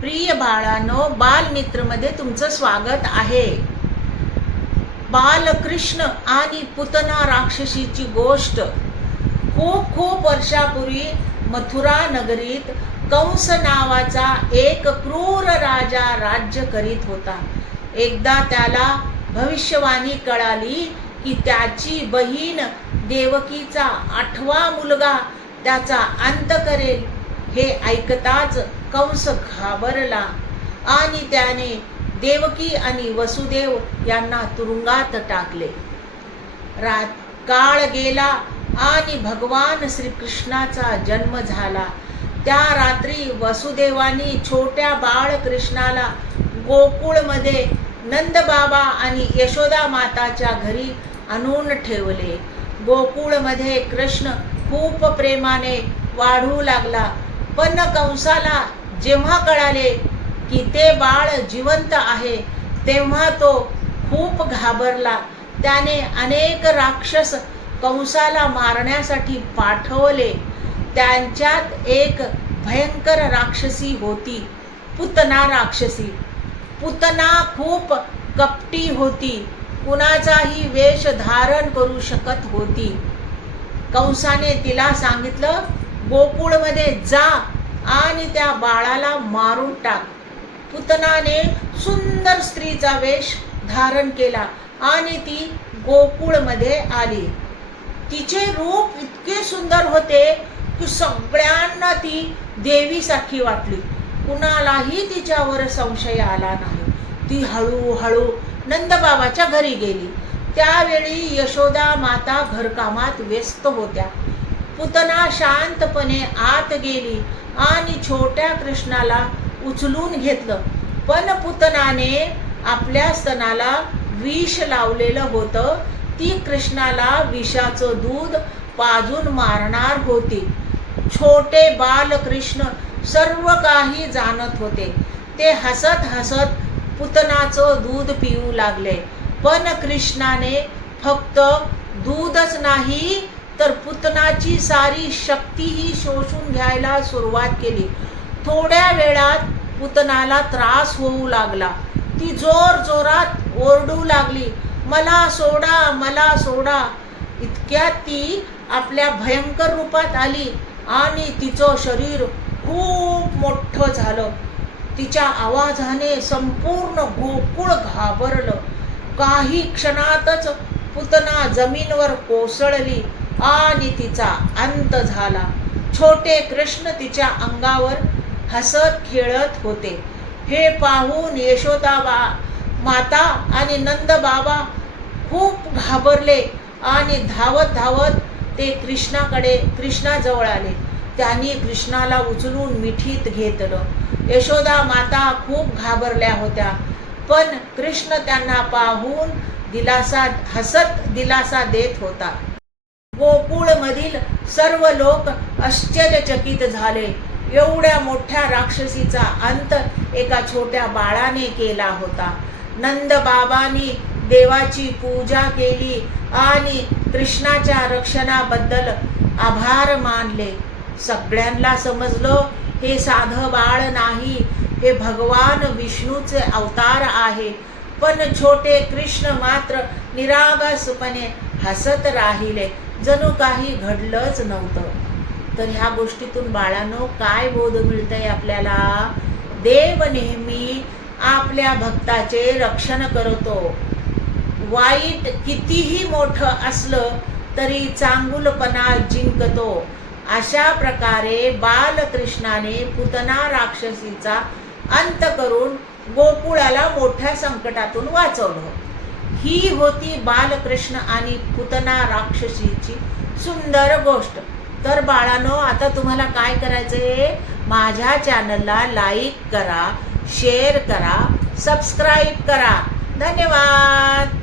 प्रिय बाळांनो, बालमित्रमध्ये तुमचं स्वागत आहे. बालकृष्ण आणि पुतना राक्षसीची गोष्ट. खूप खूप वर्षापूर्वी मथुरा नगरीत कंस नावाचा एक क्रूर राजा राज्य करीत होता. एकदा त्याला भविष्यवाणी कळाली की त्याची बहीण देवकीचा 8वा मुलगा त्याचा अंत करेल. हे ऐकताच कंस घाबरला आणि त्याने देवकी आणि वसुदेव यांना तुरुंगात टाकले. काळ गेला आणि भगवान श्रीकृष्णाचा जन्म झाला. त्या रात्री वसुदेवानी छोट्या बाळकृष्णाला गोकुळमध्ये नंदबाबा आणि यशोदा माताच्या घरी आणून ठेवले. गोकुळमध्ये कृष्ण खूप प्रेमाने वाढू लागला. पण कंसाला जेव्हा कळाले की ते बाळ जिवंत आहे तेव्हा तो खूप घाबरला. त्याने अनेक राक्षस कंसाला मारण्यासाठी पाठवले. त्यांच्यात एक भयंकर राक्षसी होती, पुतना राक्षसी. पुतना खूप कपटी होती, कुणाचाही वेश धारण करू शकत होती. कंसाने तिला सांगितलं, गोकुळमध्ये जा आणि त्या बाळाला मारून टाक. पुतनाने सुंदर स्त्रीचा वेश धारण केला आणि ती गोकुळमध्ये आली. तिचे रूप इतके सुंदर होते की सगळ्यांना ती देवीसारखी वाटली. कुणालाही तिच्यावर संशय आला नाही. ती हळूहळू नंदबाबाच्या घरी गेली. त्यावेळी यशोदा माता घरकामात व्यस्त होत्या. पुतना शांतपणे आत गेली आणि छोट्या कृष्णाला उचलून घेतलं. पण पुतनाने आपल्या स्तनाला विष लावलेलं होतं. ती कृष्णाला विषाचं दूध पाजून मारणार होती. छोटे बालकृष्ण सर्व काही जाणत होते. ते हसत हसत पुतनाचं दूध पिऊ लागले. पण कृष्णाने फक्त दूधच नाही तर पुतनाची सारी शक्तीही शोषून घ्यायला सुरुवात केली. थोड्या वेळात पुतनाला त्रास होऊ लागला. ती जोर जोरात ओरडू लागली, मला सोडा, मला सोडा. इतक्यात ती आपल्या भयंकर रूपात आली आणि तिचं शरीर खूप मोठं झालं. तिच्या आवाजाने संपूर्ण गोकुळ घाबरलं. काही क्षणातच पुतना जमीनवर कोसळली आणि तिचा अंत झाला. छोटे कृष्ण तिच्या अंगावर हसत खेळत होते. हे पाहून यशोदा माता आणि नंदबाबा खूप घाबरले आणि धावत धावत ते कृष्णाजवळ आले. त्यांनी कृष्णाला उचलून मिठीत घेतलं. यशोदा माता खूप घाबरल्या होत्या, पण कृष्ण त्यांना पाहून हसत दिलासा देत होता. गोकुळमधील सर्व लोक आश्चर्यचकित झाले. एवढ्या मोठ्या राक्षसीचा अंत एका छोट्या बाळाने केला होता. नंदबाबांनी देवाची पूजा केली आणि कृष्णाच्या रक्षणाबद्दल आभार मानले. सगळ्यांना समजलं, हे साधं बाळ नाही, हे भगवान विष्णूचे अवतार आहे. पण छोटे कृष्ण मात्र निरागसपणे हसत राहिले, जणू काही घडलंच नव्हतं. तर ह्या गोष्टीतून बाळांनो काय बोध मिळतंय आपल्याला? देव नेहमी आपल्या भक्ताचे रक्षण करतो. वाईट कितीही मोठं असलं तरी चांगुलपणा जिंकतो. अशा प्रकारे बालकृष्णाने पुतना राक्षसीचा अंत करून गोकुळाला मोठ्या संकटातून वाचवलं. ही होती बालकृष्ण आणि पुतना राक्षसीची सुंदर गोष्ट. तर बाळांनो, आता तुम्हाला काय करायचंय? माझ्या चॅनलला लाईक करा, शेअर करा, सबस्क्राईब करा. धन्यवाद.